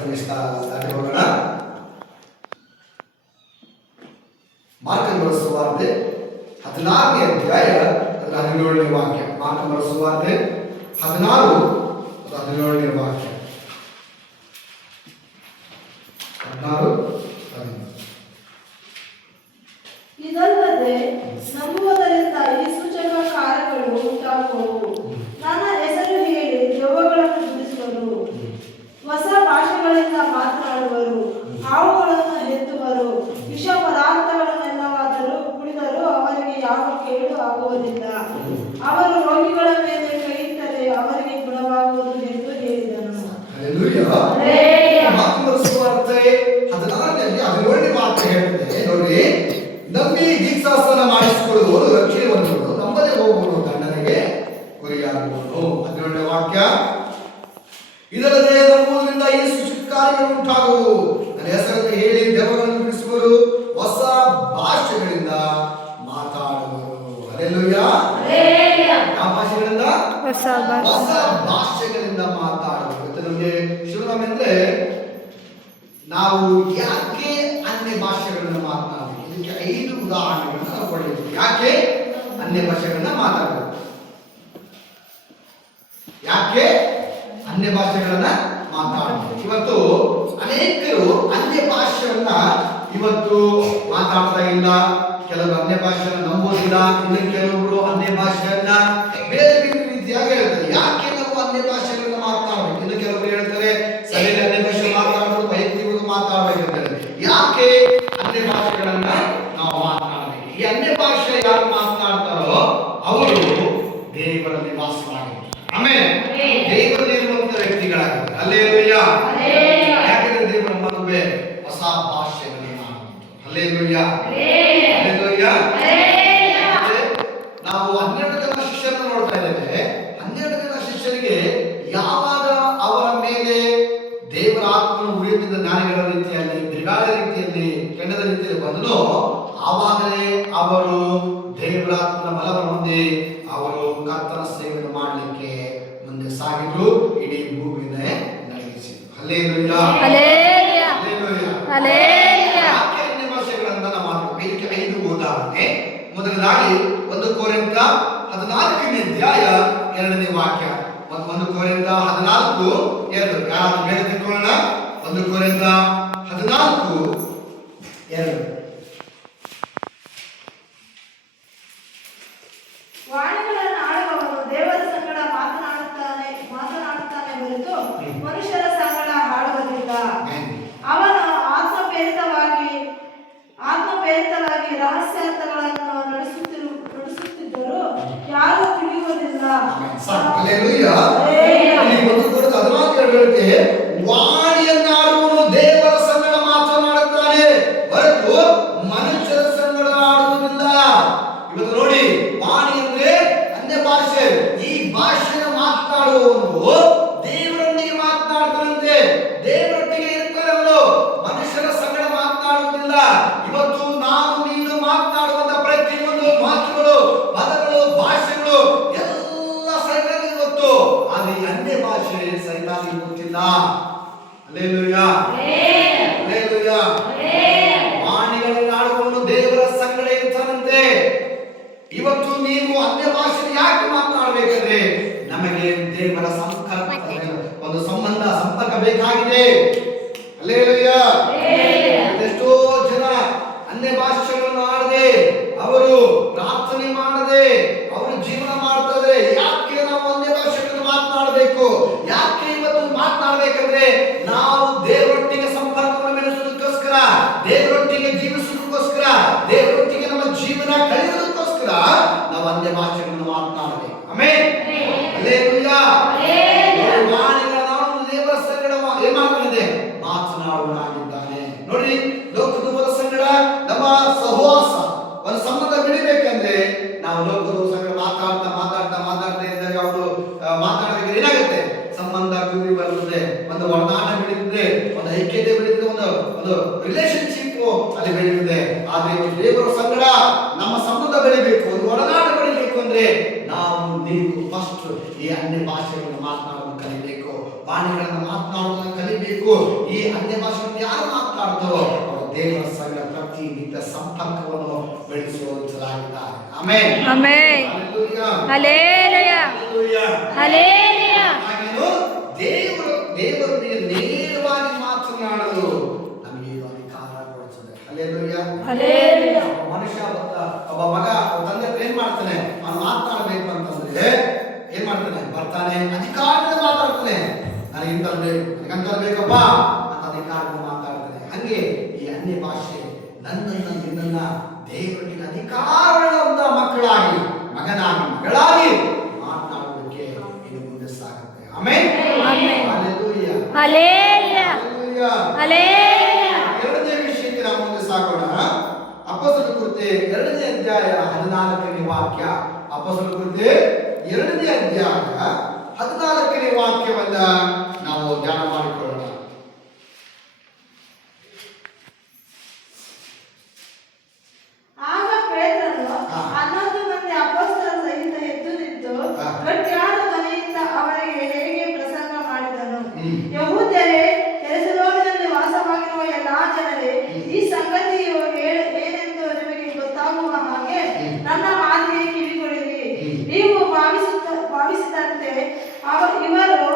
ಸಂದೇಶ ದಾಟಿ ಹೋಗೋಣ. ಮಾರ್ಕನ ಸುವಾರ್ತೆ 14ನೇ ಅಧ್ಯಾಯ 17ನೇ ವಾಕ್ಯ. ಮಾರ್ಕನ ಸುವಾರ್ತೆ 14:17ನೇ ವಾಕ್ಯ. 16:17. ಇದಲ್ಲದೆ ನಂಬುವುದರಿಂದ ಈ ಸೂಚಕ ಕಾರ್ಯಗಳು ಉಂಟಾಗುವವು. ನನ್ನ ಹೆಸರು ಹೇಳಿ ದೆವ್ವಗಳನ್ನು ಬಿಡಿಸುವರು, ಹೊಸ ಭಾಷೆಗಳಿಂದ ಮಾತನಾಡುವರು, ಹಾವುಗಳನ್ನು ಎತ್ತುವರು, ವಿಷ ಪದಾರ್ಥಗಳನ್ನೆಲ್ಲವಾದರೂ ಕುಡಿದರೂ ಅವರಿಗೆ ಯಾವ ಕೇಡು ಆಗುವುದಿಲ್ಲ. ಅವರು ರೋಗಿಗಳ ಮೇಲೆ ಕೈ ಇಟ್ಟರೆ ಅವರಿಗೆ ಗುಣವಾಗುವುದು ಎಂದು ಹೇಳಿದನು. ಮಾರ್ಕನ ಸುವಾರ್ತೆ 14ನೇ ವಾಕ್ಯ ಹೇಳುತ್ತದೆ ನೋಡಿ, ನಂಬಿ ದೀಕ್ಷಾಸ್ನಾನ ಮಾಡಿಸಿಕೊಳ್ಳುವವರು ರಕ್ಷಣೆ ಹೊಂದುವರು, ನಂಬದೆ ಹೋಗುವವರು ದಂಡನೆಗೆ ಗುರಿಯಾಗುವರು. 17ನೇ ವಾಕ್ಯ. ಇದಲ್ಲದೆ ನಂಬುವುದರಿಂದ ಈ ಸೂಚಕ ಕಾರ್ಯಗಳು ಉಂಟಾಗುವು. ನನ್ನ ಹೆಸರನ್ನು ಹೇಳಿ ದೆವ್ವಗಳನ್ನು ಬಿಡಿಸುವರು, ಹೊಸ ಭಾಷೆಗಳಿಂದ ಮಾತಾಡುವರು. ಹಲ್ಲೆಲೂಯಾ. ಯಾವ ಭಾಷೆಗಳಿಂದ? ಹೊಸ ಭಾಷೆಗಳಿಂದ ಮಾತಾಡುವರು. ನಮಗೆ ಶಿವರಾಮ್ ಅಂದ್ರೆ ನಾವು ಯಾಕೆ ಅನ್ಯ ಭಾಷೆಗಳನ್ನು ಮಾತನಾಡಬೇಕು, ಇದಕ್ಕೆ 5 ಉದಾಹರಣೆಗಳನ್ನು ನಾವು ಕೊಡಬೇಕು. ಯಾಕೆ ಅನ್ಯ ಭಾಷೆಗಳನ್ನ ಮಾತಾಡಬೇಕು? ಯಾಕೆ ಅನ್ಯ ಭಾಷೆಗಳನ್ನ ಮಾತಾಡಬೇಕು? ಇವತ್ತು ಅನೇಕರು ಅನ್ಯ ಭಾಷೆಯನ್ನ ಇವತ್ತು ಮಾತಾಡ್ತಾ ಇಲ್ಲ. ಕೆಲವರು ಅನ್ಯ ಭಾಷೆಯನ್ನು ನಂಬೋದಿಲ್ಲ, ಇನ್ನು ಕೆಲವರು ಅನ್ಯ ಭಾಷೆಯನ್ನ ಬೇರೆ ಬೇರೆ ರೀತಿಯಾಗಿ ಹೇಳ್ತಾರೆ. ಯಾಕೆ ನಾವು ಅನ್ಯ ಭಾಷೆಗಳನ್ನ ಮಾತನಾಡಬೇಕು? ಇನ್ನು ಕೆಲವರು ಹೇಳ್ತಾರೆ ಸರಿ ಅನ್ಯ ಭಾಷೆ ಮಾತಾಡೋದು ವೈಯಕ್ತಿಕ ಮಾತಾಡಬೇಕಂತಾರೆ. ಯಾಕೆ ಅನ್ಯ ಭಾಷೆಗಳನ್ನ ನಾವು ಮಾತನಾಡಬೇಕು? ಈ ಅನ್ಯ ಭಾಷೆ ಯಾರು ಮಾತನಾಡ್ತಾರೋ ಅವರು ದೇವರಲ್ಲಿ ವಾಸವಾಗಿರ್ತಾರೆ. ಆಮೇಲೆ ದೇವರಲ್ಲಿ ಇರುವಂತ ವ್ಯಕ್ತಿಗಳಾಗಿರ್ತಾರೆ. ಹಲ್ಲೆಲೂಯಾ. ಯಾಕಂದ್ರೆ ದೇವರ ಮದುವೆ ಹೊಸ ಭಾಷೆಗಳನ್ನ ಹಲ್ಲೆಲೂಯಾ. ಹಲ್ಲೆಲೂಯಾ. ನಾವು 12 ಜನ ಶಿಷ್ಯರನ್ನು ನೋಡ್ತಾ ಇದ್ದೇವೆ. 12 ಜನ ಶಿಷ್ಯರಿಗೆ ಯಾವಾಗ ಅವರ ಮೇಲೆ ದೇವರ ಆತ್ಮನು ಉರಿಯುತ್ತಿದ್ದ ಜ್ಞಾನಿಗಳ ರೀತಿಯಲ್ಲಿ, ಬಿರುಗಾಳ ರೀತಿಯಲ್ಲಿ, ಕೆಂಡದ ರೀತಿಯಲ್ಲಿ ಬಂದನು, ಆವಾಗಲೇ ಅವರು ದೇವರ ಆತ್ಮನ ಬಲವನ್ನು ಹೊಂದಿ ಅವರು ಕರ್ತನ ಸೇವೆಯನ್ನು ಮಾಡಲಿಕ್ಕೆ ಮುಂದೆ ಸಾಗಿದ್ರು. ಇಡೀ ಭೂಮಿಯನ್ನೇ ನಡಗಿಸಿದ್ರು. ಹಲ್ಲೆಲೂಯಾ. ಯಾಕೆ ಅನ್ಯ ಭಾಷೆಗಳನ್ನ ನಾವು ಮಾತಾಡಬೇಕು? ಇದಕ್ಕೆ 5 ಉದಾಹರಣೆ. ಮೊದಲನೇದಾಗಿ 1 ಕೊರಿಂಥ 14ನೇ ಅಧ್ಯಾಯ 2ನೇ ವಾಕ್ಯ. 1 ಕೊರಿಂಥ 14:2. ಯಾರಾದ್ರೂ ಬೇಗ ತಿಳ್ಕೊಳ್ಳೋಣ. 1 ಕೊರಿಂಥ 14:2. ವಾಣಿಗಳನ್ನು ಆಡುವವನು ದೇವರ ಸಂಗಡ ಮಾತನಾಡುತ್ತಾನೆ ಹೊರತು ಮನುಷ್ಯರ ಸಂಗಡ ಆಡುವುದಿಲ್ಲ. ಅವನು ಆತ್ಮಪ್ರೇರಿತವಾಗಿ ರಹಸ್ಯಾರ್ಥಗಳನ್ನು ನಡೆಸುತ್ತಿದ್ದರೂ ಯಾರೂ ತಿಳಿಯುವುದಿಲ್ಲ. ವಾಣಿಯನ್ನಾಡುವನು ದೇವರ ಸಂಗಡ ಮಾತನಾಡುತ್ತಾನೆ ಹೊರತು ಮನುಷ್ಯರ ಸಂಗಡ ಆಡುವುದಿಲ್ಲ. ಇವತ್ತು ನೋಡಿ, ವಾಣಿ ಅಂದ್ರೆ ಅನ್ಯ ಭಾಷೆ. ಈ ಭಾಷೆನ ಮಾತನಾಡುವವನು ದೇವರೊಂದಿಗೆ ಮಾತನಾಡ್ತಾನಂತೆ, ದೇವರೊಟ್ಟಿಗೆ ಇರ್ತಾನೆ. ಅವನು ಮನುಷ್ಯರ ಸಂಗಡ ಮಾತನಾಡುವುದಿಲ್ಲ. ಇವತ್ತು ನಾನು ನೀನು ಮಾತನಾಡುವಂತ ಪ್ರತಿಯೊಂದು ಮಾತುಗಳು, ಪದಗಳು, ಭಾಷೆಗಳು ಎಲ್ಲ ಸೈತಾನಿಗೆ ಗೊತ್ತು. ಆದ್ರೆ ಈ ಅನ್ಯ ಭಾಷೆ ಸೈತಾನಿಗೆ ಗೊತ್ತಿಲ್ಲ. ಹಲ್ಲೆಲೂಯಾ. ಹಲ್ಲೆಲೂಯಾ. ವಾಣಿಗಳನ್ನು ಆಡುವವನು ದೇವರ ಸಂಗಡ ಇರ್ತಾನಂತೆ. ಇವತ್ತು ನೀವು ಅನ್ಯ ಭಾಷೆ ಯಾಕೆ ಮಾತನಾಡಬೇಕಂದ್ರೆ ನಮಗೆ ದೇವರ ಒಂದು ಸಂಪರ್ಕ ಬೇಕಾಗಿದೆ. ಹಲ್ಲೆಲೂಯಾ. ಎಷ್ಟೋ ಜನ ಅನ್ಯ ಭಾಷೆಗಳನ್ನು ಆಡದೆ, ಅವರು ಪ್ರಾರ್ಥನೆ ಮಾಡದೆ ಅವರು ಜೀವನ ಮಾಡ್ತಾರೆ. ಯಾಕೆ ನಾವು ಅನ್ಯ ಭಾಷೆಗಳನ್ನು ಮಾತನಾಡಬೇಕು? ಯಾಕೆ ಇವತ್ತು ಮಾತನಾಡಬೇಕಂದ್ರೆ ನಾವು ದೇವರೊಟ್ಟಿಗೆ ಸಂಪರ್ಕವನ್ನು ಬೆಳೆಸೋದಕ್ಕೋಸ್ಕರ, ದೇವರೊಟ್ಟಿಗೆ ಜೀವಿಸೋದಕ್ಕೋಸ್ಕರ, ದೇವರೊಟ್ಟಿಗೆ ನಮ್ಮ ಜೀವನ ಕಳೆಯೋದಕ್ಕೋಸ್ಕರ ನಾವು ಅನ್ಯ ಭಾಷೆಗಳನ್ನು ಮಾತನಾಡಬೇಕು. ಆಮೆನ್. ಹಲ್ಲೆಲೂಯಾ. ವಾಣಿಗಳನ್ನು ದೇವರ ಸಂಗಡ ಏನ್ ಮಾಡ್ತಾನೆ? ಮಾತನಾಡುವನಾಗಿದ್ದಾನೆ. ನೋಡಿ, ಲೋಕದವರ ಸಂಗಡ ನಮ್ಮ ಸಹವಾಸ ಒಂದು ಸಂಬಂಧ ಬೆಳಿಬೇಕಂದ್ರೆ ನಾವು ಲೋಕದವರ ಸಂಗಡ ಮಾತಾಡ್ತಾ ಇದ್ದಾಗ ಅವರು ಮಾತಾಡೋದಕ್ಕೆ ಏನಾಗುತ್ತೆ? ಸಂಬಂಧ ಗುರಿ ಬರ್ತದೆ, ಒಂದು ಒಡನಾಟ ಬೆಳೀತದೆ, ಒಂದು ಐಕ್ಯತೆ ಬೆಳೀತದೆ, ಒಂದು ರಿಲೇಶನ್ಶಿಪ್ ಅಲ್ಲಿ ಬೆಳೀತದೆ. ಆದ್ರೆ ದೇವರ ಸಂಗಡ ನಮ್ಮ ಸಂಬಂಧ ಬೆಳಿಬೇಕು, ಒಂದು ಒಡನಾಟ ಬೆಳಿಬೇಕು ಅಂದ್ರೆ ನಾವು ನೀವು ಫಸ್ಟ್ ಈ ಅನ್ಯ ಭಾಷೆಗಳನ್ನು ಮಾತನಾಡೋದನ್ನು ಕಲಿಬೇಕು, ವಾಣಿಗಳನ್ನು ಮಾತನಾಡೋದನ್ನು ಕಲಿಬೇಕು. ಮಾಡಬೇಕು. ಈ ಅನ್ಯ ಭಾಷೆಯನ್ನು ಯಾರು ಮಾತನಾಡ್ತಾರೋ ಅವರು ದೇವರ ಸಂಘ ಪ್ರತಿನಿತ್ಯ ಸಂಪರ್ಕವನ್ನು ಬೆಳೆಸುವಂತರಾಗಿದ್ದಾರೆ. ಆಮೆನ್. ಆಮೆನ್. ಹಲ್ಲೆಲೂಯಾ. ಹಲ್ಲೆಲೂಯಾ. ದೇವರೊಂದಿಗೆ ನೇರವಾಗಿ ಮಾತನಾಡಲು ನಮಗೆ ಇದು ಅಧಿಕಾರ ಕೊಡುತ್ತದೆ. ಹಲ್ಲೆಲೂಯಾ. ಹಲ್ಲೆಲೂಯಾ. ಮನುಷ್ಯ ಒಬ್ಬ ಮಗ ತಂದೆ ಏನ್ ಮಾಡ್ತಾನೆ, ಅವನು ಮಾತನಾಡಬೇಕು ಅಂತಂದ್ರೆ ಏನ್ ಮಾಡ್ತಾನೆ, ಬರ್ತಾನೆ ಅಧಿಕಾರದಿಂದ ಮಾತಾಡ್ತಾನೆ. ನನಗಿಂತ ಬೇಕಪ್ಪ ಅಂತ ಅಧಿಕಾರದಿಂದ ಮಾತಾಡ್ತಾನೆ. ಹಂಗೆ ಈ ಅನ್ಯ ಭಾಷೆ ನಿನ್ನನ್ನ ದೇವರಿಗೆ ಅಧಿಕಾರವುಳ್ಳ ಮಕ್ಕಳಾಗಿ, ಮಗನಾಗಿ, ಮಗಳಾಗಿ ಮಾತನಾಡೋದಕ್ಕೆ ಇದು ಮುಂದೆ ಸಾಗುತ್ತೆ. ಆಮೆನ್. ಹಲ್ಲೆಲೂಯಾ. ಹಲ್ಲೆಲೂಯಾ. ಹಲ್ಲೆಲೂಯಾ. ಎರಡನೇ ವಿಷಯಕ್ಕೆ ನಾವು ಮುಂದೆ ಸಾಗೋಣ. ಅಪೊಸ್ತಲರ ಕೃತ್ಯ 2ನೇ ಅಧ್ಯಾಯ 14ನೇ ವಾಕ್ಯ. ಅಪೊಸ್ತಲರ ಕೃತ್ಯ 2ನೇ ಅಧ್ಯಾಯ 14ನೇ ವಾಕ್ಯವನ್ನ ನಾವು ಧ್ಯಾನ ಮಾಡಿಕೊಳ್ಳೋಣ. ಆಗ ಪೇತ್ರನು 11 ಮಂದಿ ಅಪೊಸ್ತಲರ ಸಹಿತ ಎದ್ದು ನಿಂತು ಗಟ್ಟಿಯಾದ ಧ್ವನಿಯಿಂದ ಅವರಿಗೆ ಹೇಗೆ ಪ್ರಸಂಗ ಮಾಡಿದನು. ಯೆಹೂದ್ಯರೇ, ಯೆರೂಸಲೇಮಿನಲ್ಲಿ ವಾಸವಾಗಿರುವ ಎಲ್ಲಾ ಜನರೇ, ಈ ಸಂಗತಿಯು ಏನೆಂದು ನಿಮಗೆ ಗೊತ್ತಾಗುವ ಹಾಗೆ ನನ್ನ ಮಾತಿಗೆ ಕಿವಿಗೊಡಿರಿ. ನೀವು ಭಾವಿಸಿದಂತೆ ಇವರು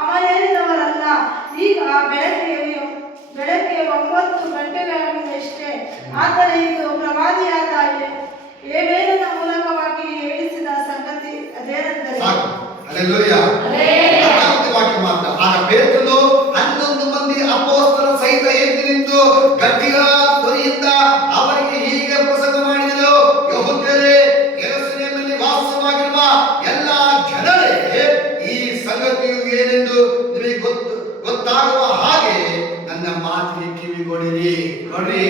ಅಮಲೇರಿದವರಲ್ಲ. ಈಗ ಬೆಳಗ್ಗೆ 9 ಗಂಟೆಗಳಷ್ಟೇ. ಆದರೆ ಇದು ಪ್ರವಾದಿಯಾದ ಯೆರೆಮೀಯನ ಮೂಲಕವಾಗಿ ಹೇಳಿಸಿದ ಸಂಗತಿ ಅದೇನೆಂದರೆ, ಹಲ್ಲೆಲೂಯಾ. ವಾಕ್ಯ ಮಾತ್ರ. ಆಗ ಪೇತ್ರನು 11 ಮಂದಿ ಅಪೊಸ್ತಲರ ಸಹಿತ ಎದ್ದು ನಿಂತು ಗಟ್ಟಿಯಾದ ಧ್ವನಿಯಿಂದ ಅವರಿಗೆ ಹೀಗೆ ಪ್ರಸಂಗ ಮಾಡಿದನು. ಯೆಹೂದ್ಯರೇ, ಯೆರೂಸಲೇಮಿನಲ್ಲಿ ವಾಸವಾಗಿರುವ ಎಲ್ಲಾ ಜನರೇ, ಈ ಸಂಗತಿಯು ಏನೆಂದು ನಿಮಗೆ ಗೊತ್ತಾಗುವ ಹಾಗೆ ನನ್ನ ಮಾತಿಗೆ ಕಿವಿಗೊಡಿರಿ. ನೋಡ್ರಿ,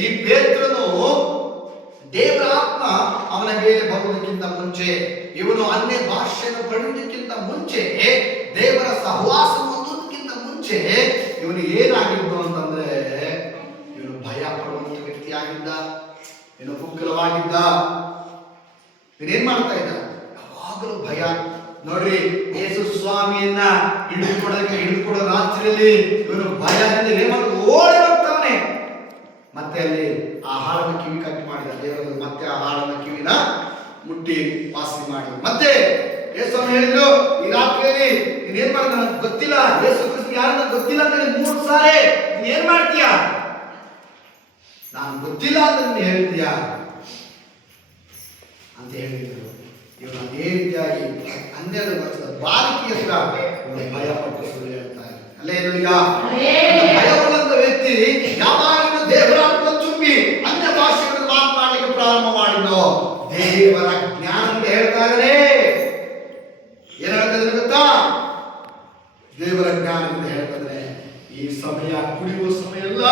ಈ ಪೇತ್ರನು ದೇವರ ಆತ್ಮ ಅವನ ಮೇಲೆ ಬರುವುದಕ್ಕಿಂತ ಮುಂಚೆ, ಇವನು ಅನ್ಯ ಭಾಷೆಯನ್ನು ಪಡೆಯುವುದಕ್ಕಿಂತ ಮುಂಚೆ, ದೇವರ ಸಹವಾಸ ಹೊಂದುವುದಕ್ಕಿಂತ ಮುಂಚೆ ಇವನು ಏನಾಗಿದ್ದು ಅಂತಂದ್ರೆ, ಇವನು ಭಯ ಪಡುವಂತ ವ್ಯಕ್ತಿಯಾಗಿದ್ದ, ಇವನು ಕುಗ್ಗಲವಾಗಿದ್ದ. ಇವನೇನ್ ಮಾಡ್ತಾ ಇದ್ದ, ಯಾವಾಗಲೂ ಭಯ. ನೋಡ್ರಿ, ಯೇಸು ಸ್ವಾಮಿಯನ್ನ ಹಿಡಿದುಕೊಡೋ ರಾತ್ರಿಯಲ್ಲಿ ಇವನು ಭಯದಿಂದ ಏನ್ ಮಾಡಿ ಓಡಿ ಹೋಗ್ತಾನೆ. ಮತ್ತೆ ಅಲ್ಲಿ ಆಹಾರದ ಕಿವಿ ಕಟ್ ಮಾಡಿದ ದೇವರು, ಮತ್ತೆ ಆಹಾರದ ಕಿವಿನ ಮುಟ್ಟಿ ವಾಸನೆ ಮಾಡಿ, ಮತ್ತೆ ಯೇಸು ಹೇಳಿದ್ರು, ಈ ರಾತ್ರಿಯಲ್ಲಿ ನೀನ್ ಏನ್ ಮಾಡಿದ ನನಗೆ ಗೊತ್ತಿಲ್ಲ, ಯೇಸು ಕ್ರಿಸ್ತ ಯಾರನ್ನ ಗೊತ್ತಿಲ್ಲ ಅಂತ 3 ಸಾರಿ ನೀನ್ ಏನ್ ಮಾಡ್ತೀಯ, ನಾನು ಗೊತ್ತಿಲ್ಲ ಅಂತ ನೀನು ಹೇಳ್ತೀಯ ಅಂತ ಹೇಳಿದ್ರು. ಇವನು ಅದೇ ರೀತಿಯಾಗಿ 12 ವರ್ಷದ ಬಾಲಕಿಯ ಹತ್ರ ಭಯಪಟ್ಟು ಸುಳ್ಳು ಹೇಳ್ತಾರೆ. ಹಲ್ಲೆಲೂಯಾ. ಭಯವುಳ್ಳಂತ ವ್ಯಕ್ತಿ ಯಾವಾಗ ದೇವರಾತ್ಮ ತುಂಬಿ ಅನ್ಯ ಭಾಷೆಗಳನ್ನು ಮಾತನಾಡಲಿಕ್ಕೆ ಪ್ರಾರಂಭ ಮಾಡಿದ್ರು, ದೇವರ ಜ್ಞಾನ ಹೇಳ್ತಾ ಇದ್ದಾರೆ. ಏನ್ ಹೇಳ್ತಾರೆ ಗೊತ್ತಾ, ದೇವರ ಜ್ಞಾನದಿಂದ ಹೇಳ್ತಾರೆ, ಈ ಸಮಯ ಕುಡಿಯುವ ಸಮಯ ಅಲ್ಲ,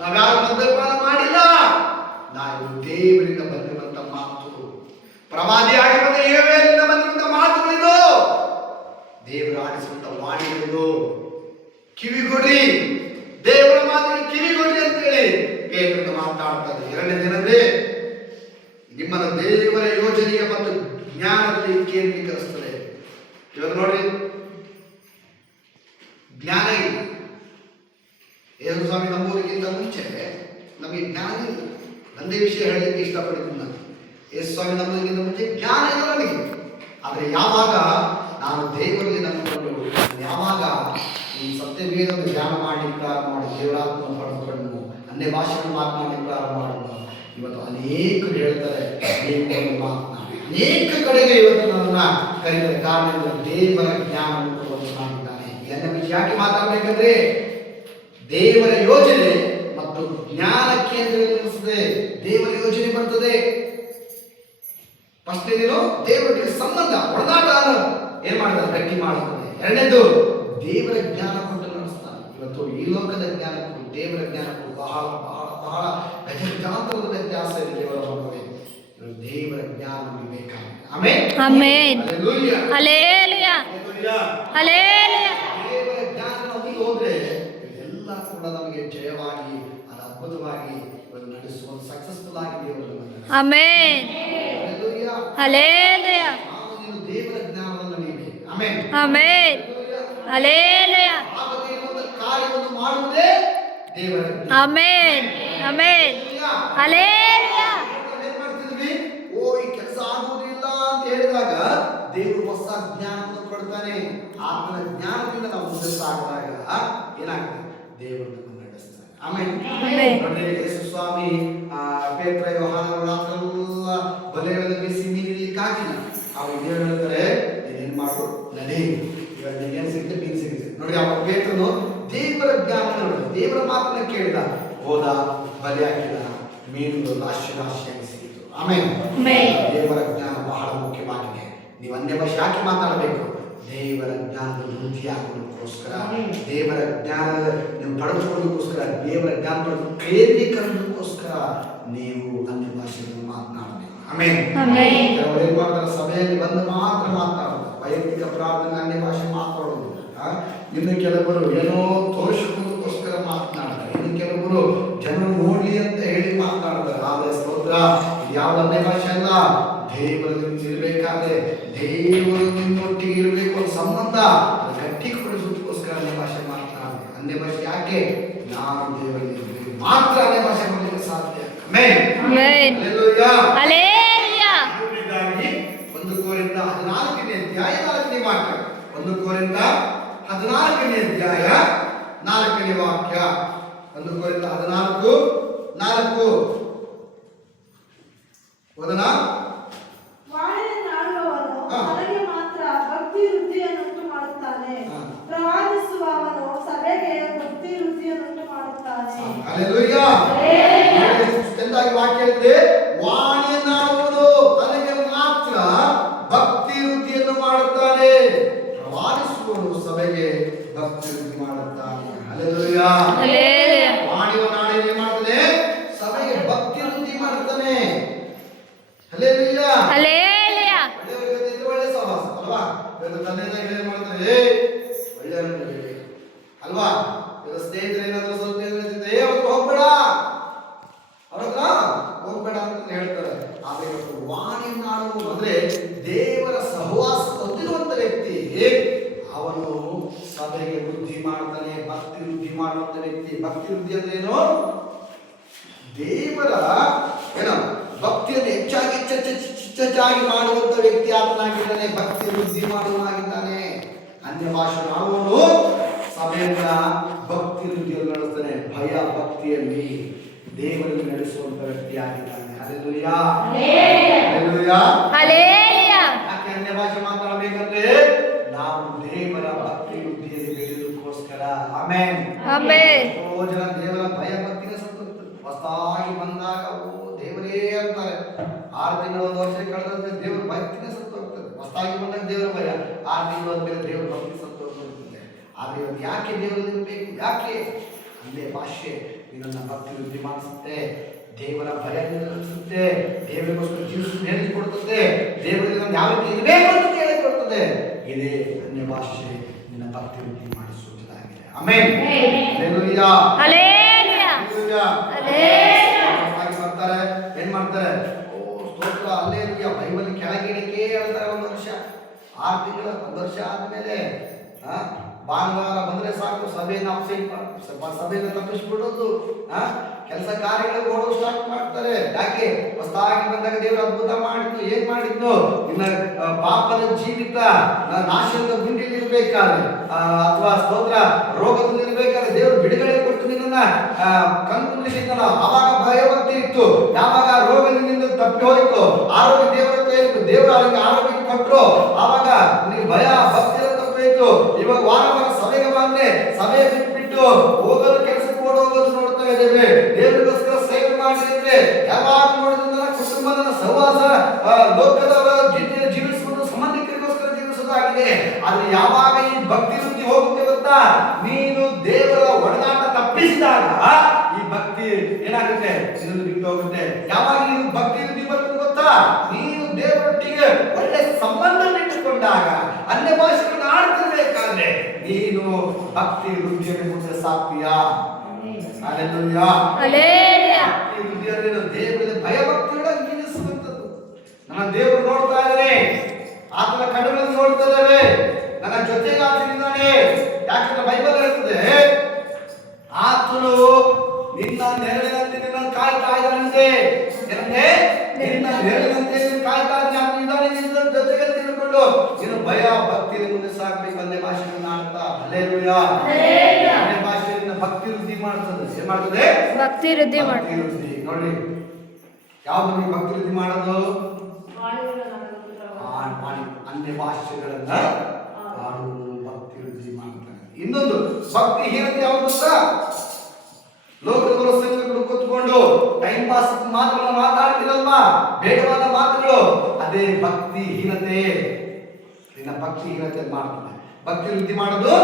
ನಾವ್ಯಾರು ಮದ್ಯಪಾನ ಮಾಡಿಲ್ಲ, ನಾವು ದೇವರಿಂದ ಬಂದಿರುವಂತ ಮಾತು, ಪ್ರವಾದಿಯಾಗಿ ಬಂದ ಯೆಹೋವನಿಂದ ಬಂದಿರುವಂತ ಮಾತುಗಳಿದು, ದೇವರ ಆಡಿಸುವಂತ ವಾಣಿಗಳಿದು. ಕಿವಿಗೊಡ್ರಿ, ದೇವರ ಮಾತಿಗೆ ಕಿವಿಗೊಡ್ರಿ ಅಂತ ಹೇಳಿ ಪೇತ್ರನು ಮಾತಾಡ್ತಾರೆ. 2ನೇ ದಿನವೇ ನಿಮ್ಮನ್ನು ದೇವರ ಯೋಜನೆಗೆ ಮತ್ತು ಜ್ಞಾನದಲ್ಲಿ ಕೇಂದ್ರೀಕರಿಸ್ತದೆ. ಇವಾಗ ನೋಡ್ರಿ, ಜ್ಞಾನ ಇಲ್ಲ. ಯೇಸು ಸ್ವಾಮಿ ನಂಬುವುದಕ್ಕಿಂತ ಮುಂಚೆ ನಮಗೆ ಜ್ಞಾನ ಇಲ್ಲ. ಒಂದೇ ವಿಷಯ ಹೇಳಲಿಕ್ಕೆ ಇಷ್ಟಪಡ್ತೀನಿ ನಾನು. ಯೇಸು ಸ್ವಾಮಿ ನಂಬುವುದಕ್ಕಿಂತ ಮುಂಚೆ ಜ್ಞಾನ ಇಲ್ಲ ನನಗೆ. ಆದರೆ ಯಾವಾಗ ನಾನು ದೇವರಲ್ಲಿ ನಂಬಿಕೊಂಡು, ಯಾವಾಗ ಈ ಸತ್ಯವೇದವನ್ನು ಧ್ಯಾನ ಮಾಡಲಿಕ್ಕೆ ಪ್ರಾರಂಭ ಮಾಡಿ, ದೇವರಾತ್ಮವನ್ನು ಪಡೆದುಕೊಂಡು ಅನ್ಯ ಭಾಷೆಯನ್ನು ಮಾತನಾಡಲಿಕ್ಕೆ ಪ್ರಾರಂಭ ಮಾಡಿದ, ಇವತ್ತು ಅನೇಕರು ಹೇಳ್ತಾರೆ ದೇವರನ್ನು ಮಾತನಾಡಿ, ಅನೇಕ ಕಡೆಗೆ ಇವತ್ತು ನನ್ನನ್ನು ಕರೀತಾರೆ. ಕಾರಣ ದೇವರ ಜ್ಞಾನವನ್ನು ಕೊಡುವಂತಾಗಿದ್ದಾನೆ. ಎನ್ನ ವಿಷಯ ಯಾಕೆ ಮಾತಾಡಬೇಕಂದ್ರೆ, ದೇವರ ಯೋಜನೆ ಮತ್ತು ಜ್ಞಾನ ಕೇಂದ್ರವಿರುತ್ತದೆ. ದೇವರ ಯೋಜನೆ ಬರ್ತದೆ. ಫಸ್ಟ್ ಏನೇನು, ದೇವರಿಗೆ ಸಂಬಂಧ ಒಡನಾಟ ಏನ್ ಮಾಡ್ತಾರೆ, ಗಟ್ಟಿ ಮಾಡುತ್ತದೆ. 2ನೇದು, ದೇವರ ಜ್ಞಾನ ಕೊಟ್ಟು ನಡೆಸ್ತಾನೆ. ಇವತ್ತು ಈ ಲೋಕದ ಜ್ಞಾನಕ್ಕೂ ದೇವರ ಜ್ಞಾನಕ್ಕೂ ಬಹಳ ಬಹಳ ಬಹಳ ಗಜಗಜಾಂತರದ ವ್ಯತ್ಯಾಸ ಇದೆ. ದೇವರ ಮಕ್ಕಳೇ, ದೇವರ ಜ್ಞಾನ ನಮಗೆ ಬೇಕಾಗಿದೆ. Amen. Amen. Hallelujah. Hallelujah. Hallelujah. ದೇವರ ಜ್ಞಾನ ನಮಗೆ ಹೋದ್ರೆ ಎಲ್ಲ ಕೂಡ ನಮಗೆ ಜಯವಾಗಿ, ಅದು ಅದ್ಭುತವಾಗಿ ನಡೆಸುವ ಸಕ್ಸಸ್ಫುಲ್ ಆಗಿ ದೇವರು. ಆಮೆನ್. ಹಲ್ಲೆಲೂಯಾ. ನಾವು ದೇವರ ಜ್ಞಾನವನ್ನು ನೀಡಿ. ಆಮೆನ್. ಆಮೆನ್. ಹಲ್ಲೆಲೂಯಾ. ಕಾರ್ಯ ದೇವರ ಆಮೆನ್ ಆಮೆನ್ ಹಲ್ಲೆಲೂಯಾ ಏನ್ ಮಾಡ್ತಿದ್ವಿ? ಓ ಈ ಕೆಲಸ ಆಗುವುದಿಲ್ಲ ಅಂತ ಹೇಳಿದಾಗ ದೇವರು ಹೊಸ ಜ್ಞಾನವನ್ನು ಕೊಡ್ತಾನೆ. ಆತನ ಜ್ಞಾನದಿಂದ ನಾವು ಮುಂದೆ ಸಾಗಿದಾಗ ಏನಾಗ್ತದೆ? ದೇವರು ನಮ್ಮನ್ನು ನಡೆಸ್ತಾನೆ. ಆಮೆನ್. ಆಮೆನ್. ನೋಡಿ ಯೇಸು ಸ್ವಾಮಿ ಪೇತ್ರ ಯೋಹಾನರು ರಾತ್ರೆಲ್ಲ ಬಲೆಗಳನ್ನು ಬೀಸಿ ಮೀನಿಲಿಕ್ಕಾಗಿಲ್ಲ. ಅವ್ರು ಏನು ಹೇಳ್ತಾರೆ? ನೀನೇನ್ ಮಾಡು, ನಡಿ, ಇವಾಗ ಏನ್ ಸಿಗುತ್ತೆ ಮೀನು ಸಿಗುತ್ತೆ. ನೋಡಿ ಅವ ಪೇತ್ರನು ದೇವರ ಜ್ಞಾನ ನೋಡಿ ದೇವರ ಮಾತನ್ನ ಕೇಳಿದ, ಹೋದ, ಬಲೆ ಹಾಕಿದ, ಮೀನುಗಳು ರಾಶಿಯಾಗಿ ಸಿಕ್ಕಿತು. ಆಮೇಲೆ ದೇವರ ಜ್ಞಾನ ಬಹಳ ಮುಖ್ಯವಾಗಿದೆ. ನೀವು ಅನ್ಯ ಭಾಷೆ ಯಾಕೆ ಮಾತಾಡಬೇಕು? ದೇವರ ಜ್ಞಾನದ ವೃದ್ಧಿ ಆಗೋದಕ್ಕೋಸ್ಕರ, ದೇವರ ಜ್ಞಾನ ನೀವು ಪಡೆದುಕೊಳ್ಳೋದಕ್ಕೋಸ್ಕರ, ದೇವರ ಜ್ಞಾನ ಕೇಂದ್ರೀಕರಣಕ್ಕೋಸ್ಕರ ನೀವು ಅನ್ಯ ಭಾಷೆಯನ್ನು ಮಾತನಾಡಬೇಕು. ಆಮೇಲೆ ಕೆಲವರು ಏನ್ ಮಾಡ್ತಾರೆ? ಸಭೆಯಲ್ಲಿ ಬಂದು ಮಾತ್ರ ಮಾತಾಡೋದು, ವೈಯಕ್ತಿಕ ಪ್ರಾರ್ಥನೆ ಅನ್ಯ ಭಾಷೆ ಮಾತಾಡೋದು. ಇನ್ನು ಕೆಲವರು ಏನೋ ತೋರಿಸಿಕೊಳ್ಳೋದಕ್ಕೋಸ್ಕರ ಮಾತನಾಡ್ತಾರೆ. ಇನ್ನು ಕೆಲವರು ಜನರು ನೋಡ್ಲಿ ಅಂತ ಹೇಳಿ ಮಾತನಾಡ್ತಾರೆ. ಆದ್ರೆ ಸ್ತೋತ್ರ, ಯಾವ ಅನ್ಯ ಭಾಷೆ ಅಲ್ಲ, ದೇವರಲ್ಲಿ ಇರಬೇಕಾದ್ರೆ ದೇವರು ನಿಮ್ಮೊಟ್ಟಿಗೆ ಇರಬೇಕು ಅನ್ನೋ ಸಂಬಂಧ ಗಟ್ಟಿಗೊಳಿಸೋದಕ್ಕೋಸ್ಕರ ಅನ್ಯ ಭಾಷೆ ಮಾತನಾಡ್ತಾರೆ. ಅನ್ಯ ಭಾಷೆ ಯಾಕೆ? ನಾನು ದೇವರಲ್ಲಿ ಇರಬೇಕು ಮಾತ್ರ ಅನ್ಯ ಭಾಷೆ ಮಾಡಲಿಕ್ಕೆ ಸಾಧ್ಯ. ಆಮೆನ್. ಹಲ್ಲೆಲೂಯಾ. ಹಲ್ಲೆಲೂಯಾ. ಮೂರನೇದಾಗಿ 1 ಕೊರಿಂಥ 14ನೇ ಅಧ್ಯಾಯ 4ನೇ ವಾಕ್ಯ. 1 ಕೊರಿಂಥ 14ನೇ ಅಧ್ಯಾಯ 4ನೇ ವಾಕ್ಯ. 1 ಕೊರಿಂಥ 14:4 ಓದೋಣ. ವಾಣಿಯನ್ನು ಆಡುವವನು ತನಗೆ ಮಾತ್ರ ಭಕ್ತಿ ವೃದ್ಧಿಯನ್ನುಂಟು ಮಾಡುತ್ತಾನೆ, ಹಾ. ಪ್ರವಾದಿಸುವವನು ಸಭೆಗೆ ಭಕ್ತಿ ವೃದ್ಧಿಯನ್ನುಂಟು ಮಾಡುತ್ತಾನೆ. ಹಲ್ಲೆಲೂಯಾ. ಎಂದಾಗಿ ವಾಕ್ಯ ಹೇಳಿದೆ, ವಾಣಿಯನ್ನಾಡುವುದು ತನಗೆ ಮಾತ್ರ ಭಕ್ತಿ ವೃದ್ಧಿಯನ್ನು ಮಾಡುತ್ತಾನೆ, ಪ್ರವಾದಿಸುವವನು ಸಭೆಗೆ ಭಕ್ತಿ ವೃದ್ಧಿ ಮಾಡುತ್ತಾನೆ. ಹಲ್ಲೆಲೂಯಾ. ಹಲ್ಲೆಲೂಯಾ. ವಾಣಿಯನ್ನಾಡಿ ಏನ್ ಮಾಡ್ತಾನೆ? ಸಭೆಗೆ ಭಕ್ತಿ ವೃದ್ಧಿ ಮಾಡ್ತಾನೆ. ಹಲ್ಲೆಲೂಯಾ. ಹಲ್ಲೆಲೂಯಾ. ಒಳ್ಳೆ ಸಹವಾಸ ಅಲ್ವಾ? ಇವತ್ತು ತಂದೆಯಾಗಿ ಏನ್ ಮಾಡ್ತಾರೆ? ಒಳ್ಳೆ ಅಲ್ವಾ? ಇವತ್ತು ಸ್ನೇಹಿತರು ಏನಾದ್ರು ಸ್ವಲ್ಪ ಏನಿದೆ, ಅವತ್ತು ಹೋಗ್ಬೇಡ, ಅವ್ರ ಹತ್ರ ಹೋಗ್ಬೇಡ ಅಂತ ಹೇಳ್ತಾರೆ. ಆದ್ರೆ ಇವತ್ತು ವಾಣಿಯನ್ನಾಡುವುದು ಅಂದ್ರೆ ದೇವರ ಸಹವಾಸ ಹೊಂದಿರುವಂತ ವ್ಯಕ್ತಿ, ಅವನು ಸಭೆಗೆ ವೃದ್ಧಿ ಮಾಡ್ತಾನೆ, ಭಕ್ತಿ ವೃದ್ಧಿ ಮಾಡುವಂತ ವ್ಯಕ್ತಿ. ಭಕ್ತಿ ವೃದ್ಧಿ ಅಂದ್ರೆ ಏನು? ದೇವರ ಏನೋ ಭಕ್ತಿಯನ್ನು ಹೆಚ್ಚಾಗಿ ಮಾಡುವಂತ ವ್ಯಕ್ತಿ ಆತನಾಗಿದ್ದಾನೆ. ಭಕ್ತಿ ವೃದ್ಧಿ ಮಾಡುವನಾಗಿದ್ದಾನೆ. ಅನ್ಯ ಭಾಷೆ ಆಡುವವನು ಸಭೆಯನ್ನ ಭಕ್ತಿ ವೃದ್ಧಿಯಲ್ಲಿ ನಡೆಸ್ತಾನೆ, ಭಯ ಭಕ್ತಿಯಲ್ಲಿ ದೇವರಲ್ಲಿ ನಡೆಸುವಂತ ವ್ಯಕ್ತಿ ಆಗಿದ್ದಾನೆ. ಹಲ್ಲೆಲೂಯಾ. ಹಲ್ಲೆಲೂಯಾ. ಹಲ್ಲೆಲೂಯಾ. ಯಾಕೆ ಅನ್ಯ ಭಾಷೆ ಮಾತಾಡಬೇಕಂದ್ರೆ ನಾವು ದೇವರ ಭಕ್ತಿ ವೃದ್ಧಿಯಲ್ಲಿ ಬೆಳೆಯೋದಕ್ಕೋಸ್ಕರ. ಆಮೆನ್. ಆಮೆನ್. ಎಷ್ಟೋ ಜನ ದೇವರ ಭಯ ಭಕ್ತಿನ ಸತ್ತು ಹೊಸದಾಗಿ ಬಂದಾಗ ದೇವರೇ ಅಂತಾರೆ. 6 ತಿಂಗಳು 1 ವರ್ಷ ಕಳೆದ್ರೆ ದೇವರ ಭಕ್ತಿನ ಸತ್ತು ಹೋಗ್ತದೆ. ಹೊಸದಾಗಿ ಬಂದಾಗ ದೇವರ ಭಯ, 6 ತಿಂಗಳು ಆದ್ಮೇಲೆ ದೇವರ ಭಕ್ತಿ ಸತ್ತು ಹೋಗ್ತದೆ. ಆದ್ರೆ ಇವತ್ತು ಯಾಕೆ ದೇವರಲ್ಲಿ ಇರಬೇಕು? ಯಾಕೆ? ಅಲ್ಲೇ ಭಾಷೆ ನಿನ್ನನ್ನು ಭಕ್ತಿ ವೃದ್ಧಿ ಮಾಡಿಸುತ್ತೆ, ದೇವರ ಭಯ ನಡೆಸುತ್ತೆ, ದೇವರಿಗೋಸ್ಕರ ಜೀವಿಸಲು ಹೇಳಿಕೊಡುತ್ತದೆ, ದೇವರಲ್ಲಿ ನಾನು ಯಾವ ರೀತಿ ಇರಬೇಕು ಅಂತ ಹೇಳಿಕೊಡುತ್ತದೆ. ಇದೇ ಅನ್ಯ ಭಾಷೆ ನಿನ್ನ ಭಕ್ತಿ ವೃದ್ಧಿ ಮಾಡಿಸುವುದಾಗಿದೆ. Amen. Hallelujah. Hallelujah. Hallelujah. Hallelujah. ಬರ್ತಾರೆ, ಏನ್ ಮಾಡ್ತಾರೆ? ಓ ಸ್ತೋತ್ರ, ಹಲ್ಲೆಲೂಯಾ. ಬೈಬಲ್ ಕೆಳಗಿಡಕ್ಕೆ ಹೇಳ್ತಾರೆ. 1 ವರ್ಷ 6 ತಿಂಗಳು 1 ವರ್ಷ ಆದ್ಮೇಲೆ ಭಾನುವಾರ ಬಂದ್ರೆ ಸಾಕು, ಸಭೆಯನ್ನು ಅಪ್ಸೆಟ್ ಸಭೆಯನ್ನು ತಪ್ಪಿಸ್ಬಿಡೋದು, ಕೆಲಸ ಕಾರ್ಯಗಳಿಗೆ ಓಡೋದು ಸ್ಟಾರ್ಟ್ ಮಾಡ್ತಾರೆ. ಯಾಕೆ? ಹೊಸದಾಗಿ ಬಂದಾಗ ದೇವರು ಅದ್ಭುತ ಮಾಡಿದ್ದು, ಏನ್ ಮಾಡಿದ್ದು? ನಿನ್ನ ಪಾಪದ ಜೀವಿತ ನಾಶದ ಗುಂಡಿಯಲ್ಲಿ ಇರ್ಬೇಕಾದ್ರೆ, ಅಥವಾ ಸ್ತೋತ್ರ ರೋಗದಿಂದ ಇರ್ಬೇಕಾದ್ರೆ ದೇವರು ಬಿಡುಗಡೆ ಕೊಟ್ಟು ನಿನ್ನ ಕಣ್ಕುಂದಿಸಿದ್ದಲ್ಲ, ಆವಾಗ ಭಯಭಕ್ತಿ ಇತ್ತು. ಯಾವಾಗ ರೋಗದಿಂದ ತಪ್ಪಿ ಹೋಯ್ತು, ಆರೋಗ್ಯ ದೇವರ ಆರೋಗ್ಯ ಕೊಟ್ಟರು, ಆವಾಗ ನಿನಗೆ ಭಯ ಭಕ್ತಿ ತಪ್ಪಿತ್ತು. ಇವಾಗ ವಾರ ಸಭೆಗೆ ಬಂದ್ರೆ ಸಭೆ ಬಿಟ್ಬಿಟ್ಟು ಹೋಗೋದು, ಕೆಲಸಕ್ಕೆ ಓಡೋಗೋದು ನೋಡ್ತಾ ಇದ್ದೇವೆ. ದೇವರಿಗೋಸ್ಕರ ಸೇವೆ ಮಾಡಿದ್ರೆ ಯಾವಾಗ ನೋಡಿದ್ರೆ ಕುಟುಂಬದ ಸಹವಾಸ, ಲೋಕದವರ ಜೀವಿಸುವುದು, ಸಂಬಂಧಿಕರಿಗೋಸ್ಕರ ಜೀವಿಸುವುದಾಗಿದೆ. ಆದ್ರೆ ಯಾವಾಗ ಈ ಭಕ್ತಿ ವೃದ್ಧಿ ಹೋಗುತ್ತೆ ಗೊತ್ತಾ? ನೀನು ದೇವರ ಒಡನಾಟ ತಪ್ಪಿಸಿದಾಗ ಈ ಭಕ್ತಿ ಏನಾಗುತ್ತೆ? ನಿನ್ನನ್ನು ಬಿಟ್ಟು ಹೋಗುತ್ತೆ. ಯಾವಾಗ ನೀನು ಭಕ್ತಿ ವೃದ್ಧಿ ಬರ್ತದೆ ಗೊತ್ತಾ? ನೀನು ದೇವರೊಟ್ಟಿಗೆ ಒಳ್ಳೆ ಸಂಬಂಧ ಇಟ್ಟುಕೊಂಡಾಗ, ಅನ್ಯ ಭಾಷೆಗಳನ್ನು ಆಡ್ತಿರ್ಬೇಕಾದ್ರೆ ನೀನು ಭಕ್ತಿ ವೃದ್ಧಿಯನ್ನು ಮುಂದೆ ಸಾಕ್ತೀಯಾ? ಹಲ್ಲೆಲೂಯಾ. ಹಲ್ಲೆಲೂಯಾ. ಭಕ್ತಿ ವೃದ್ಧಿ ಅಂದ್ರೆ ದೇವರ ಭಯಭಕ್ತಿಯೊಳಗೆ ನಿಲ್ಲಿಸುವಂಥದ್ದು. ನನ್ನ ದೇವರು ನೋಡ್ತಾ ಇದ್ದಾನೆ, ಆತನ ಕಣ್ಣುಗಳನ್ನು ನೋಡ್ತಾ ಇದ್ದಾವೆ, ನನ್ನ ಜೊತೆಗೆ ಆತನಿದ್ದಾನೆ. ಯಾಕಂದ್ರೆ ಬೈಬಲ್ ಹೇಳ್ತದೆ, ಆತನು ಹೇಳಿದಂತೆ ನೀನು ಕಾಯ್ತಾ ನಿಧಾನ ಜೊತೆಗೆ ತಿಳ್ಕೊಂಡು ನೀನು ಭಯ ಭಕ್ತಿಯ ಮುಂದೆ ಸಾಕ್ಬೇಕು. ಅನ್ಯ ಭಾಷೆಗಳನ್ನ ಆಡ್ತಾ ಹಲ್ಲೆಲೂಯಾ. ಅನ್ಯ ಭಾಷೆಯಿಂದ ಭಕ್ತಿ ವೃದ್ಧಿ ಮಾಡ್ತದೆ. ಏನ್ ಮಾಡ್ತದೆ? ಭಕ್ತಿ ವೃದ್ಧಿ ಮಾಡ. ಭಕ್ತಿ ವೃದ್ಧಿ. ನೋಡಿ ಯಾವ್ದು ನೀವು ಭಕ್ತಿ ವೃದ್ಧಿ ಮಾಡೋದು? ಅನ್ಯ ಭಾಷೆಗಳನ್ನ ಆಡುವುದು ಭಕ್ತಿ ವೃದ್ಧಿ ಮಾಡ್ತಾನೆ. ಇನ್ನೊಂದು ಭಕ್ತಿ ಹೀನತೆ ಯಾವುದು ಗೊತ್ತಾ? ಲೋಕಗಳ ಸಂಘಗಳು ಕೂತ್ಕೊಂಡು ಟೈಮ್ ಪಾಸ್ ಮಾತ್ರ ಮಾತಾಡ್ತಿರಲ್ವಾ, ಬೇಡವಾದ ಮಾತುಗಳು, ಅದೇ ಭಕ್ತಿ ಹೀನತೆ. ನಿನ್ನ ಭಕ್ತಿ ಹೀನತೆ ಮಾಡ್ತದೆ. ಭಕ್ತಿ ವೃದ್ಧಿ ಮಾಡೋದು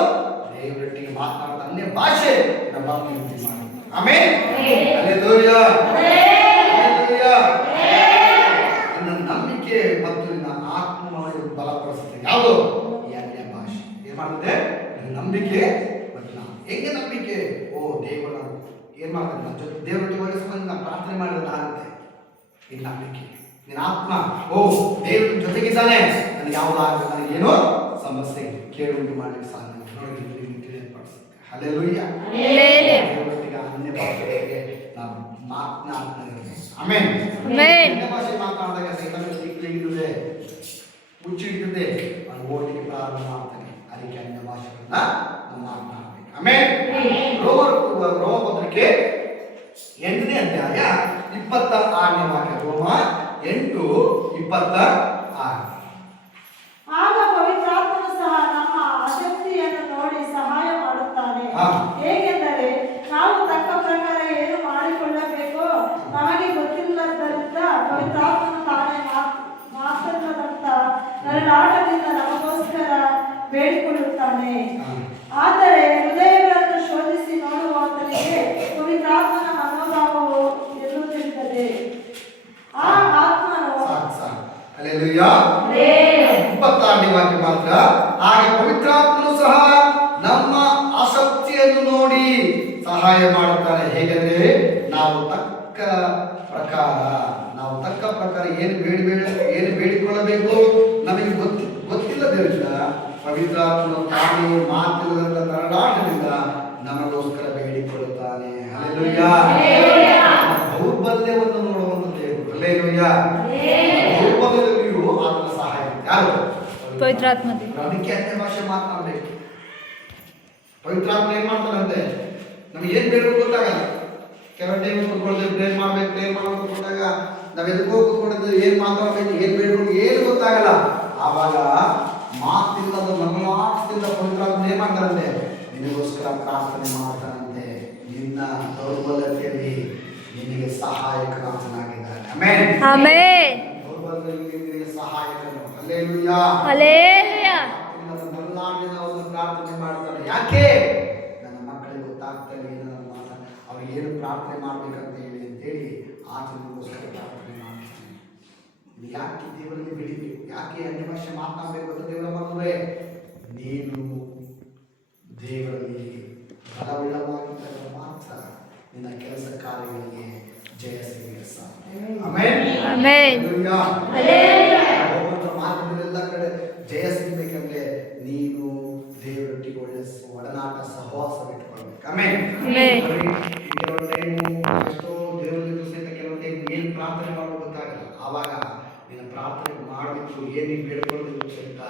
ದೇವರೊಟ್ಟಿಗೆ ಮಾತನಾಡೋದು ಅನ್ಯ ಭಾಷೆ ಭಕ್ತಿ ವೃದ್ಧಿ ಮಾಡೋದು. ಆಮೇಲೆ ಹಲ್ಲೆಲೂಯಾ. ನಿನ್ನ ನಂಬಿಕೆ ಮತ್ತು ನಿನ್ನ ಆತ್ಮವನ್ನು ಬಲಪಡಿಸುತ್ತೆ. ಯಾವುದು? ಈ ಅನ್ಯ ಭಾಷೆ ಏನ್ ಮಾಡ್ತದೆ? ನಿನ್ನ ನಂಬಿಕೆ ಮತ್ತು ಹೆಂಗೆ ನಂಬಿಕೆ? ಓ ದೇವರ ಏನ್ ಮಾಡ್ತಾರೆ? ನನ್ನ ಜೊತೆ ದೇವರೊಟ್ಟಿಗೆ ಹೋಲಿಸ್ಕೊಂಡು ನಾನು ಪ್ರಾರ್ಥನೆ ಮಾಡಿದ್ರೆ ಆಗುತ್ತೆ. ನಿನ್ನ ನಂಬಿಕೆ, ನಿನ್ನ ಆತ್ಮ, ಓ ದೇವರು ಜೊತೆಗಿದ್ದಾನೆ, ನನಗೆ ಯಾವುದಾಗುತ್ತೆ, ನನಗೇನೋ ಸಮಸ್ಯೆ ಕೇಳುಂಟು ಮಾಡಲಿಕ್ಕೆ ಸಾಧ್ಯ. ನೋಡಿ ತಿಳಿಯಲ್ಪಡಿಸುತ್ತೆ. ಹಲ್ಲೆಲೂಯಾ. ದೇವರೊಟ್ಟಿಗೆ ಅನ್ಯ ಭಾಷೆಗೆ ನಾವು ಮಾತನಾಡ್ತಾ ಇರಬೇಕು. ಆಮೇಲೆ ಅನ್ಯ ಭಾಷೆ ಮಾತನಾಡಿದಾಗ ಸೈತಾನನಿಗೆ ಮುಚ್ಚಿಡ್ತದೆ, ಅವನು ಓಟಿಗೆ ಪ್ರಾರಂಭ ಮಾಡ್ತಾನೆ. ಅದಕ್ಕೆ ಅನ್ಯ ಭಾಷೆಗಳನ್ನ ನಾವು ಮಾತನಾಡಬೇಕು. ಆಮೇಲೆ ರೋಮ ಪತ್ರಿಕೆ 8ನೇ ಅಧ್ಯಾಯ 26ನೇ ವಾಕ್ಯ. ರೋಮ 8:26. ಆಗ ಪವಿತ್ರಾತ್ಮನು ಸಹ ನಮ್ಮ ಅಶಕ್ತಿಯನ್ನು ನೋಡಿ ಸಹಾಯ ಮಾಡುತ್ತಾನೆ. ಹೇಗೆಂದರೆ ನಾವು ತಕ್ಕ ಪ್ರಕಾರ ಏನು ಮಾಡಿಕೊಳ್ಳಬೇಕೋ ನಮಗೆ ಗೊತ್ತಿಲ್ಲದರಿಂದ ಪವಿತ್ರಾತ್ಮನು ತಾನೇ ಮಾತನಾಡುವಂತ ನರಳಾಟದಿಂದ ನಮಗೋಸ್ಕರ ಬೇಡಿಕೊಳ್ಳುತ್ತಾನೆ. ಆದರೆ ಹೃದಯಗಳನ್ನು ಶೋಧಿಸಿ ನೋಡುವಾತನಿಗೆ ಪವಿತ್ರಾತ್ಮನ ಮನೋಭಾವವು ಎಂದು ತಿಳಿಯುತ್ತದೆ. ಆ ಆತ್ಮನು ಹಲ್ಲೆಲೂಯಾ. 26ನೇ ವಾಕ್ಯ ಮಾತ್ರ. ಹಾಗೆ ಪವಿತ್ರಾತ್ಮನು ಸಹ ನಮ್ಮ ಆಸಕ್ತಿಯನ್ನು ನೋಡಿ ಸಹಾಯ ಮಾಡುತ್ತಾನೆ. ಹೇಗೆಂದ್ರೆ ನಾವು ತಕ್ಕ ಪ್ರಕಾರ ಏನು ಬೇಡಿಕೊಳ್ಳಬೇಕು ನಮಗೆ ಗೊತ್ತಿಲ್ಲದಿರಲಿಲ್ಲ. ಪವಿತ್ರಾತ್ಮನು ತಾನೇ ಮಾತಿಲ್ಲದ ನರಳಾಟದಿಂದ ನಮಗೋಸ್ಕರ ಬೇಡಿಕೊಳ್ಳುತ್ತಾನೆ. ಹಲ್ಲೆಲೂಯಾ. ದೌರ್ಬಲ್ಯವನ್ನು ನೋಡುವಂತ ದೇವರು. ಹಲ್ಲೆಲೂಯಾ. ದೌರ್ಬಲ್ಯದಲ್ಲಿಯೂ ಆತನ ಸಹಾಯ. ಯಾರು? ಪವಿತ್ರಾತ್ಮ. ಅದಕ್ಕೆ ಅನ್ಯ ಭಾಷೆ ಮಾತನಾಡಬೇಕು. ಪವಿತ್ರಾತ್ಮ ಏನ್ ಮಾಡ್ತಾನಂತೆ? ನಮ್ಗೆ ಏನ್ ಬೇಕು ಗೊತ್ತಾಗಲ್ಲ. ಕೆಲವು ಟೈಮ್ ಕೂತ್ಕೊಳ್ತೇವೆ, ಪ್ರೇರ್ ಮಾಡ್ಬೇಕು ಕೂತಾಗ ನಾವ್ ಎದಕ್ಕೋ ಕೂತ್ಕೊಂಡಿದ್ದೇವೆ, ಏನ್ ಮಾತಾಡ್ಬೇಕು, ಏನ್ ಬೇಡ್ಬೇಕು ಏನು ಗೊತ್ತಾಗಲ್ಲ. ಆವಾಗ ಮಾತಿಲ್ಲದ ನಮ್ಮದಿಂದ ಪವಿತ್ರಾತ್ಮ ಏನ್ ಮಾಡ್ತಾರಂತೆ? ನಿನಗೋಸ್ಕರ ಪ್ರಾರ್ಥನೆ ಮಾಡ್ತಾನಂತೆ. ನಿನ್ನ ದೌರ್ಬಲ್ಯತೆಯಲ್ಲಿ ನಿನಗೆ ಸಹಾಯಕನಾಗಿದ್ದಾನೆ. ಆಮೆನ್. ದೌರ್ಬಲ್ಯದಲ್ಲಿ ನಿನಗೆ ಸಹಾಯಕನು. ಹಲ್ಲೆಲೂಯಾ. ಹಲ್ಲೆಲೂಯಾ. ಒಂದು ಪ್ರಾರ್ಥನೆ ಮಾಡ್ತಾನೆ. ಯಾಕೆ? ನನ್ನ ಮಕ್ಕಳಿಗೆ ಗೊತ್ತಾಗ್ತದೆ ಅವ್ರಿಗೆ ಏನು ಪ್ರಾರ್ಥನೆ ಮಾಡ್ಬೇಕಂತ ಹೇಳಿ ಆತನಿಗೋಸ್ಕರ ಪ್ರಾರ್ಥನೆ ಮಾಡ್ತಾನೆ. ಯಾಕೆ ದೇವರಲ್ಲಿ ಬಿಡಿಬೇಕು? ಯಾಕೆ ಅನ್ಯ ಭಾಷೆ ಮಾತನಾಡಬೇಕು ಅಂತ ದೇವರ ಮಕ್ಕಳೇ? ನೀನು ದೇವರಲ್ಲಿ ಬಲವುಳ್ಳವಾಗಿದ್ದಾಗ ಮಾತ್ರ ನಿನ್ನ ಕೆಲಸ ಕಾರ್ಯಗಳಿಗೆ ಜಯ ಸಿಗಲಿಕ್ಕೆ ಸಾಧ್ಯ. ಆಮೆನ್. ಹಲ್ಲೆಲೂಯಾ. ಮಾರ್ಗದಲ್ಲೆಲ್ಲ ಕಡೆ ಜಯ ಸಿಗಬೇಕಂದ್ರೆ ನೀನು ದೇವರೊಟ್ಟಿಗೆ ಒಡನಾಟ ಸಹವಾಸ ಇಟ್ಕೊಳ್ಬೇಕು. ಆಮೆನ್. ಕೆಲವು ಟೈಮು ಎಷ್ಟೋ ದೇವರಲ್ಲಿ ಸಹಿತ ಕೆಲವು ಟೈಮ್ ಏನು ಪ್ರಾರ್ಥನೆ ಮಾಡೋದು ಗೊತ್ತಾಗಲ್ಲ. ಆವಾಗ ನೀನು ಪ್ರಾರ್ಥನೆ ಮಾಡಬೇಕು. ಏನಿಗೆ ಬೇಡ್ಕೊಳ್ಳೋದು ಸಹಿತ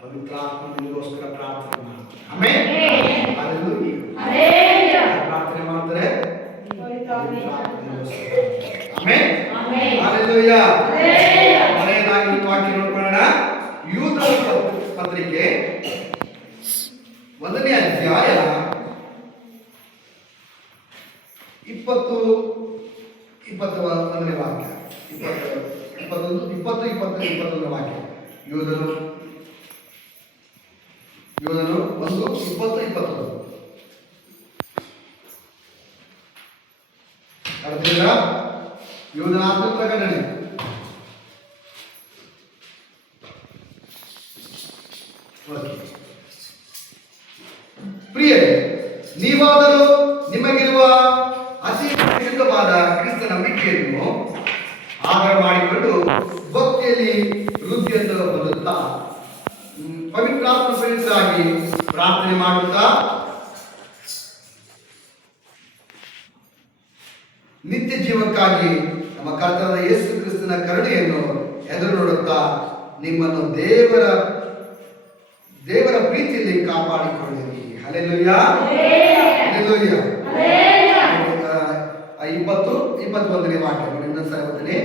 ಪವಿತ್ರಾತ್ಮ ನಿಮಗೋಸ್ಕರ ಪ್ರಾರ್ಥನೆ ಮಾಡ್ತಾರೆ. ಆಮೆನ್. ಹಲ್ಲೆಲೂಯಾ. ಪ್ರಾರ್ಥನೆ ಮಾಡ್ತಾರೆ. ಆಮೆನ್. ಹಲ್ಲೆಲೂಯಾ. ಕೊನೆಯದಾಗಿ ವಾಕ್ಯ ನೋಡ್ಕೊಳ್ಳೋಣ. ಯೂದರ ಪತ್ರಿಕೆ 1ನೇ ಅಧ್ಯಾಯ 21ನೇ ವಾಕ್ಯ. 21 ವಾಕ್ಯ. ಯೂದನು 1:20-21 ಅರ್ಥ. ಯೂದನ ಆತ್ಮ ಪ್ರಕಟಣೆ. ಪ್ರಿಯರೇ, ನೀವಾದರೂ ನಿಮಗಿರುವ ಅತಿ ಪರಿಶುದ್ಧವಾದ ಕ್ರಿಸ್ತ ನಂಬಿಕೆಯನ್ನು ಆಧಾರ ಮಾಡಿಕೊಂಡು ಭಕ್ತಿಯಲ್ಲಿ ವೃದ್ಧಿಯನ್ನು ಹೊಂದುತ್ತಾ ಪವಿತ್ರಾತ್ಮ ಪ್ರೇರಿತರಾಗಿ ಪ್ರಾರ್ಥನೆ ಮಾಡುತ್ತಾ ನಿತ್ಯ ಜೀವಕ್ಕಾಗಿ ನಮ್ಮ ಕರ್ತನಾದ ಯೇಸು ಕ್ರಿಸ್ತನ ಕರುಣೆಯನ್ನು ಎದುರು ನೋಡುತ್ತಾ ನಿಮ್ಮನ್ನು ದೇವರ ಪ್ರೀತಿಯಲ್ಲಿ ಕಾಪಾಡಿಕೊಳ್ಳಿರಿ. Hallelujah, hallelujah. 21ನೇ ವಾಕ್ಯ ನೋಡಿ, ಇನ್ನೊಂದ್ಸಲ ಓದ್ತೀನಿ.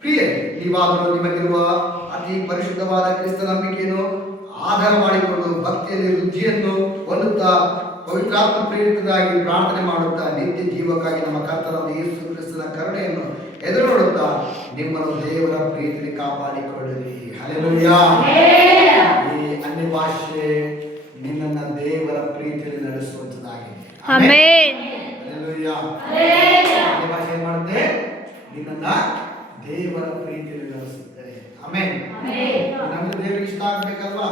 ಪ್ರಿಯರೇ, ನೀವಾದರೂ ನಿಮಗಿರುವ ಅತಿ ಪರಿಶುದ್ಧವಾದ ಕ್ರಿಸ್ತ ನಂಬಿಕೆಯನ್ನು ಆಧಾರ ಮಾಡಿಕೊಂಡು ಭಕ್ತಿಯಲ್ಲಿ ವೃದ್ಧಿಯನ್ನು ಹೊಂದುತ್ತಾ ಪವಿತ್ರಾತ್ಮ ಪ್ರೇರಿತರಾಗಿ ಪ್ರಾರ್ಥನೆ ಮಾಡುತ್ತಾ ನಿತ್ಯ ಜೀವಕ್ಕಾಗಿ ನಮ್ಮ ಕರ್ತನಾದ ಯೇಸು ಕ್ರಿಸ್ತನ ಕರುಣೆಯನ್ನು ಎದುರು ನೋಡುತ್ತಾ ನಿಮ್ಮನ್ನು ದೇವರ ಪ್ರೀತಿಯಲ್ಲಿ ಕಾಪಾಡಿಕೊಳ್ಳಿರಿ. ಹಲ್ಲೆಲೂಯಾ. ಈ ಅನ್ಯ ಭಾಷೆ ನಿನ್ನನ್ನ ದೇವರ ಪ್ರೀತಿಯಲ್ಲಿ ನಡೆಸುವಂತದ್ದಾಗಿದೆ. ಆಮೆನ್. ಹಲ್ಲೆಲೂಯಾ. ಅನ್ಯ ಭಾಷೆ ಏನ್ ಮಾಡುತ್ತೆ? ನಿನ್ನನ್ನ ದೇವರ ಪ್ರೀತಿಯಲ್ಲಿ ನಡೆಸುತ್ತದೆ. ಆಮೆನ್. ನೀನಂದ್ರೆ ದೇವರಿಗೆ ಇಷ್ಟ ಆಗ್ಬೇಕಲ್ವಾ?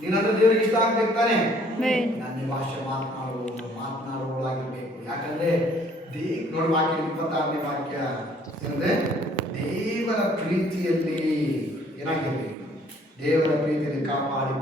ನೀನಂದ್ರೆ ದೇವರಿಗೆ ಇಷ್ಟ ಆಗ್ಬೇಕು ತಾನೆ? ನನ್ನ ಭಾಷೆ ಮಾತನಾಡುವಳಾಗಿರ್ಬೇಕು. ಯಾಕಂದ್ರೆ ನೋಡಿ, ವಾಕ್ಯ 26ನೇ ವಾಕ್ಯ ಏನಂದ್ರೆ ದೇವರ ಪ್ರೀತಿಯಲ್ಲಿ ಏನಾಗಿರ್ಬೇಕು? ದೇವರ ಪ್ರೀತಿಯಲ್ಲಿ ಕಾಪಾಡಿ